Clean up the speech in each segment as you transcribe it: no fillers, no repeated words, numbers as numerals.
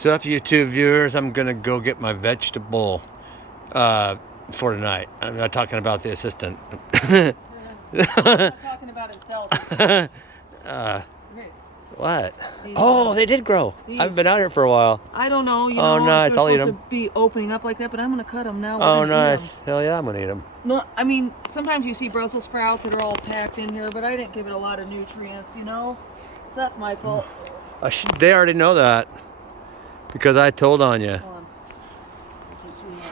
So up YouTube viewers, I'm gonna go get my vegetable for tonight. I'm not talking about the assistant. I'm not talking about itself. What? Oh, they did grow. I haven't been out here for a while. I don't know. You Oh, know, nice. they're I'll eat supposed them. to be opening up like that, but I'm gonna cut them now. We're Oh, gonna eat nice. 'em. Hell yeah, I'm gonna eat them. No, I mean sometimes you see Brussels sprouts that are all packed in here, but I didn't give it a lot of nutrients, you know. So that's my fault. They already know that because I told on you. Hold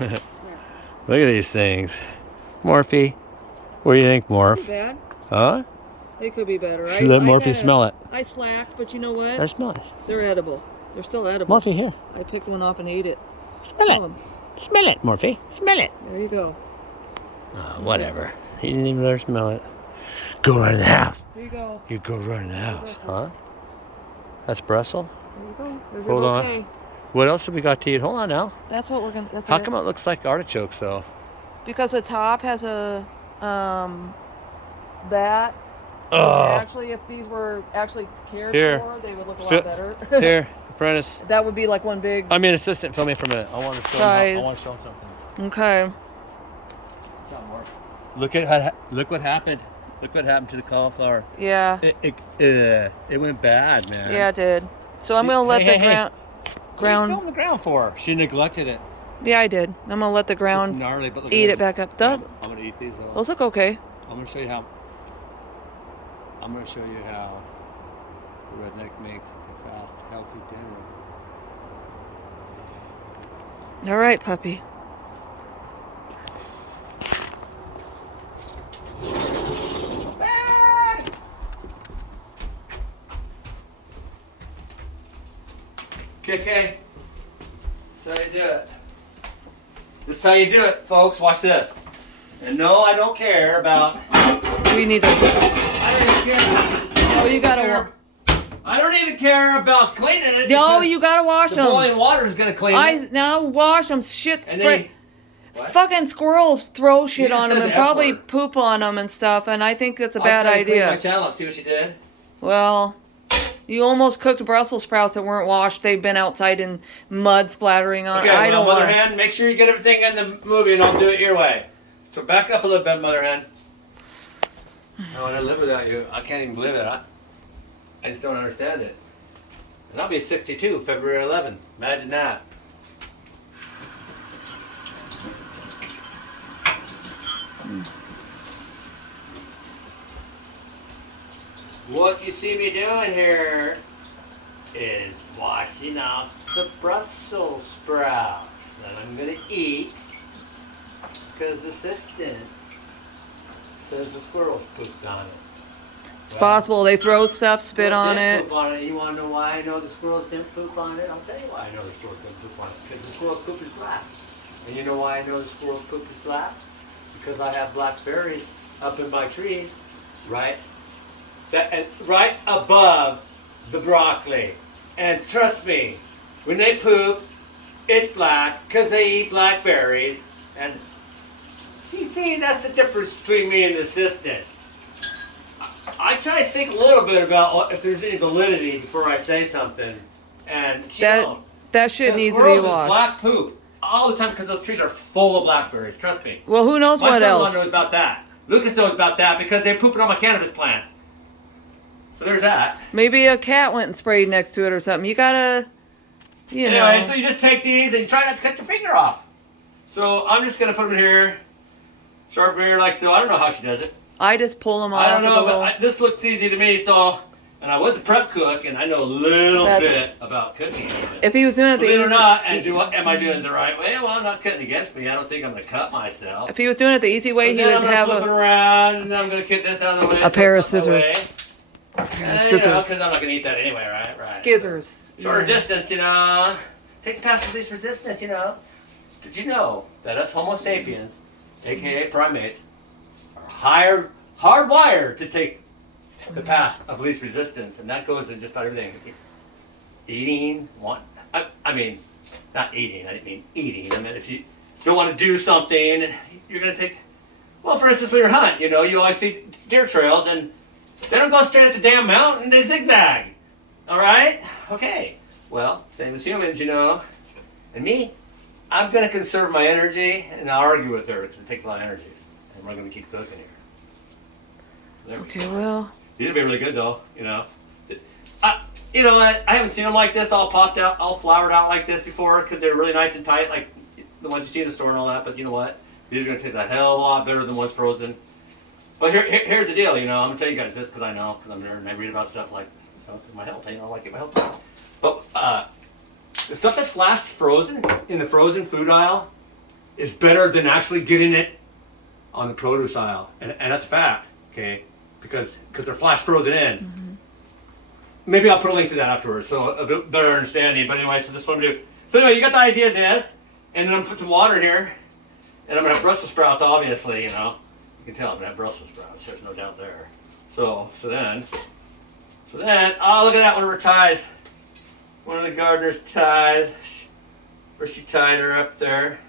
on. Look at these things. Morphe. What do you think, Morph? Bad. Huh? It could be better. Let Morphe smell it. I slacked, but you know what? There, smell it. They're edible. They're still edible. Morphe, here. I picked one off and ate it. Smell it. Smell it, Morphe. Smell it. There you go. Whatever. He didn't even let her smell it. Go run in the house. There you go. You go run in the house. Huh? That's Brussels? There you go. There's Hold your on. bouquet. What else have we got to eat? Hold on now. That's what we're gonna. That's How it. come it looks like artichokes, though? Because the top has a that. Oh. Actually, if these were actually cared Here. for, they would look a lot better. Here, apprentice. That would be like one big. I mean, assistant, film me for a minute. I want to show him. I want to show him something. Okay. Look what happened. Look what happened to the cauliflower. Yeah. It went bad, man. Yeah, it did. So I'm gonna let the ground. What did you film the ground for? She neglected it. Yeah, I did. I'm gonna let the ground It's gnarly, but look at eat this. it back up. I'm gonna eat these. Those look okay. I'm gonna show you how. I'm gonna show you how the redneck makes a fast, healthy dinner. All right, puppy. KK, that's how you do it. This is how you do it, folks. Watch this. And no, I don't care about. We need to. I don't even care. Oh, you gotta. I don't even care about cleaning it. No, you gotta wash them. The boiling water is gonna clean it. Now wash them. Shit And spray. then Fucking squirrels throw shit You just on them said and the F probably word. poop on them and stuff, and I think that's a I'll bad try to clean my idea. channel up. See what she did. Well, you almost cooked Brussels sprouts that weren't washed. They've been outside in mud splattering on. Okay, I don't Mother want. Hen, make sure you get everything in the movie, and I'll do it your way. So back up a little bit, Mother Hen. I want to live without you. I can't even believe it. I just don't understand it. And I'll be 62, February 11th. Imagine that. What you see me doing here is washing off the Brussels sprouts that I'm going to eat because the assistant says the squirrels pooped on it. It's possible they throw stuff, spit on it. Poop on it. You want to know why I know the squirrels didn't poop on it? I'll tell you why I know the squirrels didn't poop on it. Because the squirrels poop is black. And you know why I know the squirrels poop is black? Because I have black berries up in my trees, right? Right above the broccoli. And trust me, when they poop, it's black because they eat blackberries. And see, that's the difference between me and the assistant. I try to think a little bit about if there's any validity before I say something, and she don't. That shit needs to be Squirrels is washed. black poop all the time because those trees are full of blackberries. Trust me. Well, who knows My what son-in-law knows else? about that. Lucas knows about that because they're pooping on my cannabis plants. So there's that. Maybe a cat went and sprayed next to it or something. You gotta, you know. Anyway, so you just take these and you try not to cut your finger off. So I'm just gonna put them in here, sharpen here like so. I don't know how she does it. I just pull them off. I don't know, with a but this looks easy to me. So, and I was a prep cook, and I know a little bit about cooking. If he was doing it the Believe it or easy, not, and am I doing it the right way? Well, I'm not cutting against me. I don't think I'm gonna cut myself. if he was doing it the easy way, But he then would I'm have gonna flip it around, and then I'm gonna get this out of the way. a pair of so it's not in my scissors. way. Scissors. Because I'm not gonna eat that anyway, right? Skizzers. Shorter distance, you know. Take the path of least resistance, you know. Did you know that us Homo sapiens, aka primates, are hardwired to take the path of least resistance, and that goes in just about everything. Eating, I mean, not eating. I didn't mean eating. I mean, if you don't want to do something, you're gonna take. Well, for instance, when you're hunting, you know, you always see deer trails, and they don't go straight up the damn mountain. They zigzag. All right? Okay. Well, same as humans, you know. And me, I'm gonna conserve my energy and I'll argue with her because it takes a lot of energy. And we're gonna keep cooking here. There we Okay, go. well, These will be really good though, you know. You know what? I haven't seen them like this, all popped out, all flowered out like this before, because they're really nice and tight, like the ones you see in the store and all that. But you know what? These are gonna taste a hell of a lot better than ones frozen. But here's the deal, you know. I'm gonna tell you guys this because I know, because I'm a nerd and I read about stuff like, you know, my health. You know, I like to get my health right. But the stuff that's flash frozen in the frozen food aisle is better than actually getting it on the produce aisle, and that's a fact, okay? Because they're flash frozen in. Mm-hmm. Maybe I'll put a link to that afterwards, so a bit better understanding. But anyway, so this is what I'm gonna do. So anyway, you got the idea of this, and then I'm gonna put some water in here, and I'm gonna have Brussels sprouts, obviously, you know. You can tell I'm gonna have Brussels sprouts. There's no doubt there. So then, oh, look at that, one of her ties. One of the gardener's ties. Where she tied her up there.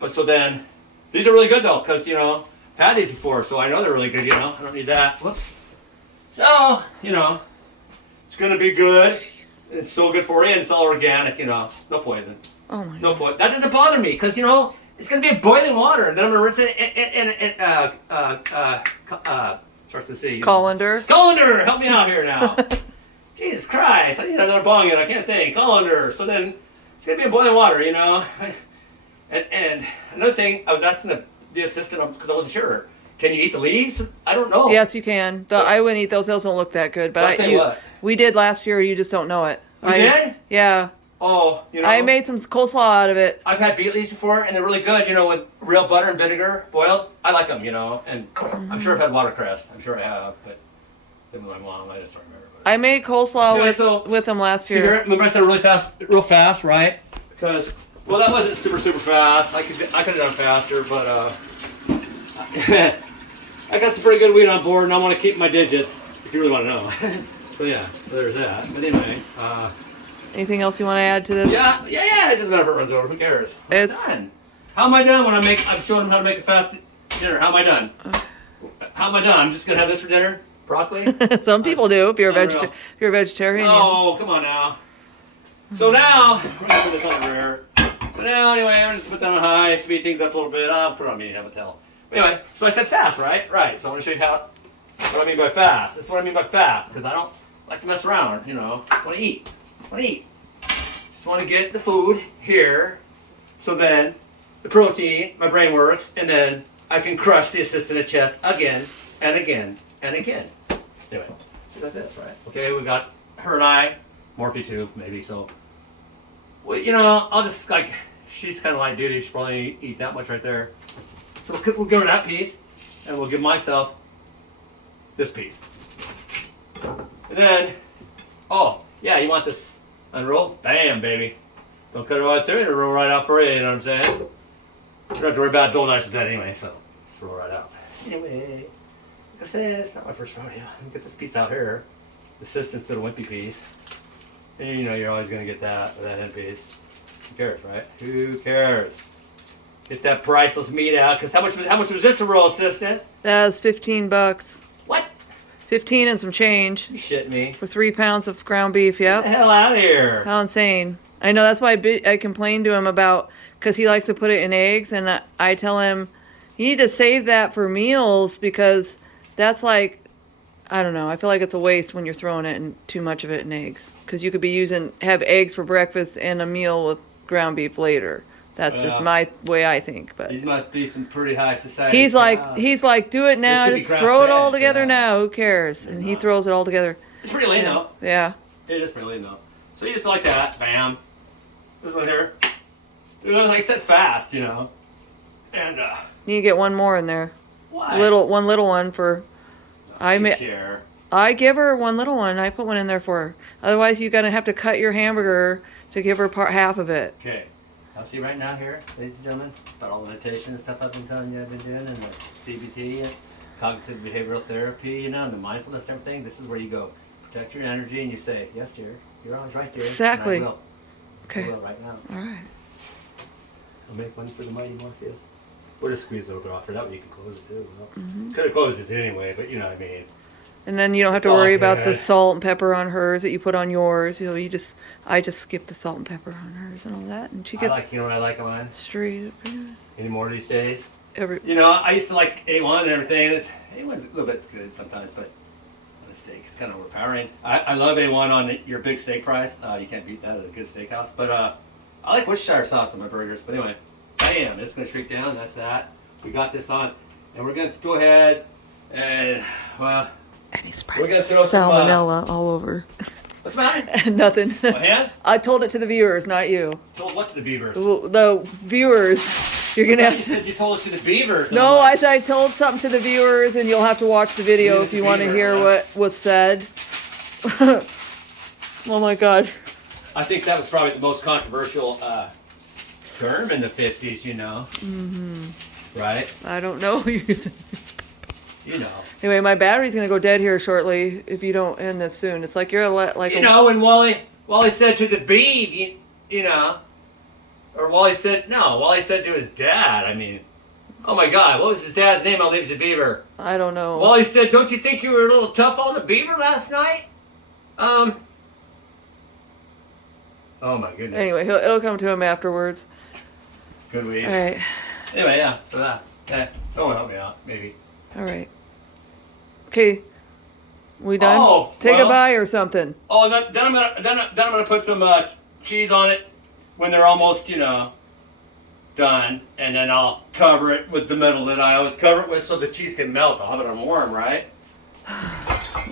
But so then, these are really good though, because, you know, I've had these before, so I know they're really good, you know. I don't need that. Whoops. So, you know, it's gonna be good. It's so good for you, and it's all organic, you know. No poison. oh my No God. poison. That doesn't bother me, because, you know, it's gonna be boiling water, and then I'm gonna rinse it starts to see. Colander. Colander, help me out here now. Jesus Christ, I need another bong in. I can't think. Colander. So then, it's gonna be in boiling water, you know. And another thing, I was asking the assistant because I wasn't sure. Can you eat the leaves? I don't know. Yes, you can. I wouldn't eat those. Those don't look that good. But I'll tell you what. We did last year. You just don't know it. You did? Yeah. Oh, you know. I made some coleslaw out of it. I've had beet leaves before, and they're really good. You know, with real butter and vinegar boiled. I like them. You know, and I'm sure I've had watercress. I'm sure I have, but with my mom, I just don't remember. I made coleslaw Anyway, with them last See, year. remember I said real fast, right? Because well, that wasn't super fast. I could have done faster, but I got some pretty good weed on board, and I want to keep my digits. If you really want to know. So yeah, so there's that. But anyway. Anything else you want to add to this? Yeah. It doesn't matter if it runs over. Who cares? I'm It's- done. How am I done when I'm showing them how to make a fast dinner? How am I done? How am I done? I'm just gonna have this for dinner? Broccoli? Some people do. If you're I don't know. if you're a vegetarian. Oh, come on now. So now, we're gonna put this on the rear. So now, anyway, I'm just put that on high, speed things up a little bit. I'll put it on medium, have a tell. Anyway, so I said fast, right? Right. So I want to show you what I mean by fast. That's what I mean by fast, because I don't like to mess around. You know, just want to eat. Just want to get the food here, so then the protein, my brain works, and then I can crush the assistant at chest again and again and again. Anyway, so that's this, right? Okay, we got her and I, Morphe too, maybe. So, well, you know, I'll just like, she's kind of light duty. She probably eat that much right there. So we'll give her that piece, and we'll give myself this piece. And then, oh yeah, you want this unroll? Bam, baby. Don't cut it right through. It'll roll right out for you. You know what I'm saying? You don't have to worry about dull knives with that anyway. So just roll right out. Anyway. Like I said, it's not my first rodeo. Let me get this piece out here. The assistant's little wimpy piece. And you know you're always going to get that with that end piece. Who cares, right? Who cares? Get that priceless meat out. Because how much was this a roll, assistant? That was $15. What? 15 and some change You shitting me? for 3 pounds of ground beef. Get Yep. the hell out of here. How insane. I know, that's why I complained to him about, because he likes to put it in eggs, and I tell him, you need to save that for meals, because that's like, I don't know, I feel like it's a waste when you're throwing it and too much of it in eggs. Because you could be have eggs for breakfast and a meal with ground beef later. That's just Yeah. my way I think. But These must be some pretty high society. he's like, stuff. do it now, should be just throw it all grass-fed, together yeah. now, who cares? And he not. throws it all together. It's pretty lean though. Yeah. It is pretty lean though. So you just like that, bam. This one here. You know, like I said, fast, you know. And You get one more in there. why? One little one for. Share. I give her one little one. I put one in there for her. Otherwise, you're gonna have to cut your hamburger to give her half of it. Okay. I'll see right now here, ladies and gentlemen, about all the meditation and stuff I've been telling you I've been doing, and the CBT, and cognitive behavioral therapy, you know, and the mindfulness and everything. This is where you go. Protect your energy, and you say, yes, dear. You're always right, dear. Exactly. And I will. Okay. I will right now. All right. I'll make one for the mighty Morpheus. We'll just squeeze a little bit off for that way you can close it too. Well, Mm-hmm. could have closed it anyway, but you know what I mean. And then you don't have to It's all worry about the good. salt and pepper on hers that you put on yours. You know, I just skip the salt and pepper on hers and all that, and she I gets like, you know what I like on mine? straight Any more these days? every. You know, I used to like A1 and everything. It's A1's a little bit good sometimes, but on a steak, it's kind of overpowering. I love A1 on your big steak fries. You can't beat that at a good steakhouse. But I like Worcestershire sauce on my burgers. But anyway, bam, it's gonna streak down. That's that. We got this on, and we're gonna go ahead and well, And he We're gonna spreads throw some, salmonella all over. what's the matter? Nothing. My hands? I told it to the viewers, not you. Told what to the beavers? The viewers, you're I gonna thought you have to. said you told it to the beavers. and No, I'm like, I told something to the viewers, and you'll have to watch the video Leave it if to you want to Beaver, hear huh? what was said. Oh my God. I think that was probably the most controversial term in the 50s, you know. Mm-hmm. Right? I don't know. You know. Anyway, my battery's gonna go dead here shortly if you don't end this soon. It's like you're like You know, when Wally said to the beeve, you know, or Wally said to his dad, I mean, oh my God, what was his dad's name? I'll leave it to Beaver. I don't know. Wally said, don't you think you were a little tough on the Beaver last night? Oh my goodness. Anyway, it'll come to him afterwards. Good week. All right. Anyway, yeah, so that. Someone help me out, maybe. All right. Okay. We done? Oh, Take well. a bite or something. Oh, and then I'm gonna put some cheese on it when they're almost, you know, done, and then I'll cover it with the metal lid I always cover it with so the cheese can melt. I'll have it on warm, right?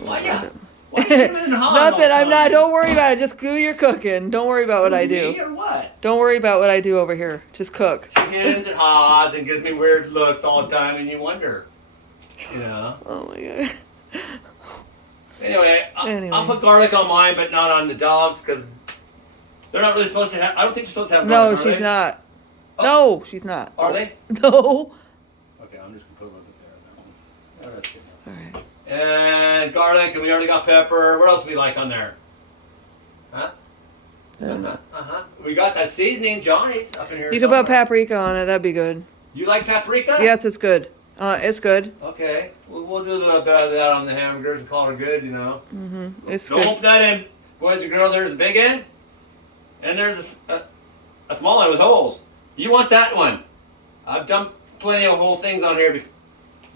Why you giving it hot all Nothing. the I'm not. time? Don't worry about it. Just do your cooking. Don't worry about what I Me do. or what? Don't worry about what I do over here. Just cook. Chickens and hogs and gives me weird looks all the time, and you wonder, you know. Oh my God. Anyway, Anyway. I'll put garlic on mine, but not on the dogs because they're not really supposed to have. I don't think they're supposed to have No, garlic. are she's they? not. Oh. No, she's not. Are they? No. Okay, I'm just gonna put a little bit there. Oh, that's good enough. All right. And garlic, and we already got pepper. What else do we like on there? Huh? We got that seasoning, Johnny's up in here. You can put somewhere. paprika on it. That'd be good. You like paprika? Yes, it's good. It's good. Okay, we'll do a little bit of that on the hamburgers and call it good, you know. It's Don't good. open that in, boys and girls. There's a big end, and there's a small one with holes. You want that one? I've done plenty of whole things on here before.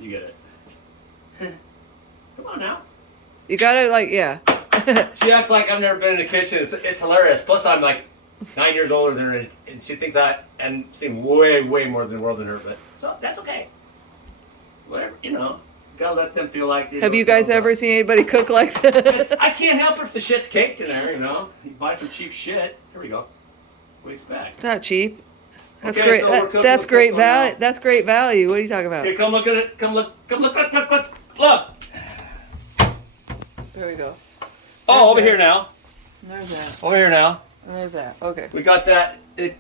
You get it. Come on now. You gotta yeah. She acts like I've never been in the kitchen. It's hilarious. Plus, I'm like 9 years older than her, and she thinks and seen way more than the world than her. But so that's okay. Whatever, you know. Gotta let them feel like they. Have you guys ever seen anybody cook like this? I can't help it if the shit's caked in there. You know, you buy some cheap shit. Here we go. What do you expect? It's not cheap. That's Okay, great. so we're cooking That's with great this one value. now. That's great value. What are you talking about? Okay, come look at it. Come look. Look. There we go. Oh, over There's here now. There's that. Over here now. And there's that. Okay. We got that. It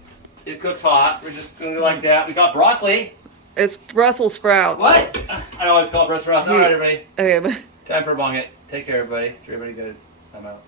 cooks hot. We're just gonna do like that. We got broccoli. It's Brussels sprouts. What? I always call it restaurants. All right, everybody. Okay, but Time for a bong it. Take care, everybody. Everybody good. I'm out.